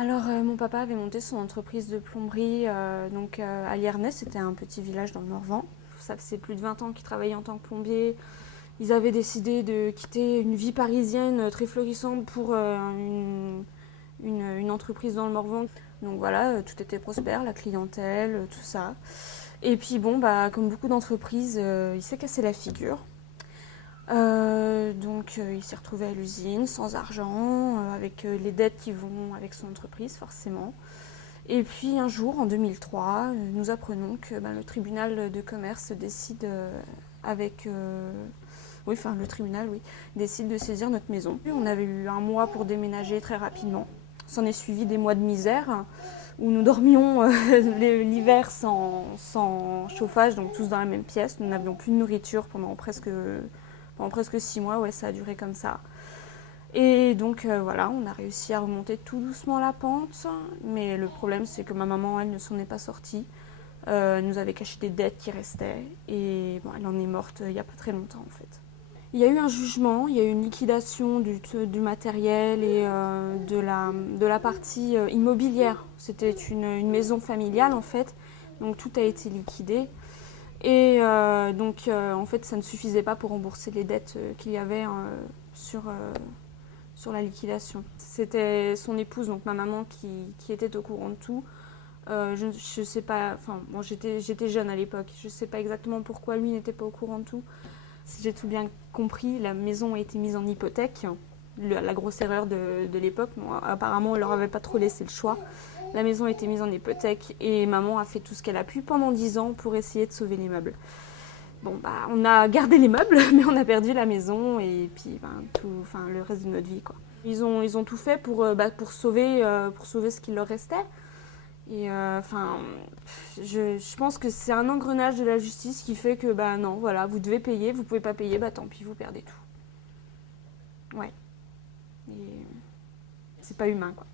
Alors, mon papa avait monté son entreprise de plomberie à Liernay, c'était un petit village dans le Morvan. Ça faisait plus de 20 ans qu'il travaillait en tant que plombier. Ils avaient décidé de quitter une vie parisienne très florissante pour une entreprise dans le Morvan. Donc voilà, tout était prospère, la clientèle, tout ça. Et puis bon, bah, comme beaucoup d'entreprises, il s'est cassé la figure. Il s'est retrouvé à l'usine, sans argent, avec les dettes qui vont avec son entreprise, forcément. Et puis un jour, en 2003, nous apprenons que le tribunal de commerce décide le tribunal, oui, décide de saisir notre maison. On avait eu un mois pour déménager très rapidement. S'en est suivi des mois de misère où nous dormions l'hiver sans chauffage, donc tous dans la même pièce. Nous n'avions plus de nourriture pendant presque 6 mois, ouais, ça a duré comme ça. Et donc voilà, on a réussi à remonter tout doucement la pente, mais le problème c'est que ma maman, elle ne s'en est pas sortie. Elle nous avait caché des dettes qui restaient, et bon, elle en est morte il n'y a pas très longtemps en fait. Il y a eu un jugement, il y a eu une liquidation du matériel et de la partie immobilière. C'était une maison familiale en fait, donc tout a été liquidé. Et en fait, ça ne suffisait pas pour rembourser les dettes qu'il y avait sur la liquidation. C'était son épouse, donc ma maman, qui était au courant de tout. Je sais pas, enfin, bon, j'étais jeune à l'époque, je sais pas exactement pourquoi lui n'était pas au courant de tout. Si j'ai tout bien compris, la maison a été mise en hypothèque. La grosse erreur de l'époque, bon, apparemment, on leur avait pas trop laissé le choix. La maison a été mise en hypothèque et maman a fait tout ce qu'elle a pu pendant 10 ans pour essayer de sauver les meubles. Bon, bah, on a gardé les meubles, mais on a perdu la maison et puis le reste de notre vie, quoi. Ils ont tout fait pour sauver ce qu'il leur restait. Et je pense que c'est un engrenage de la justice qui fait que, bah non, voilà, vous devez payer, vous pouvez pas payer, bah tant pis, vous perdez tout. Ouais. Et c'est pas humain, quoi.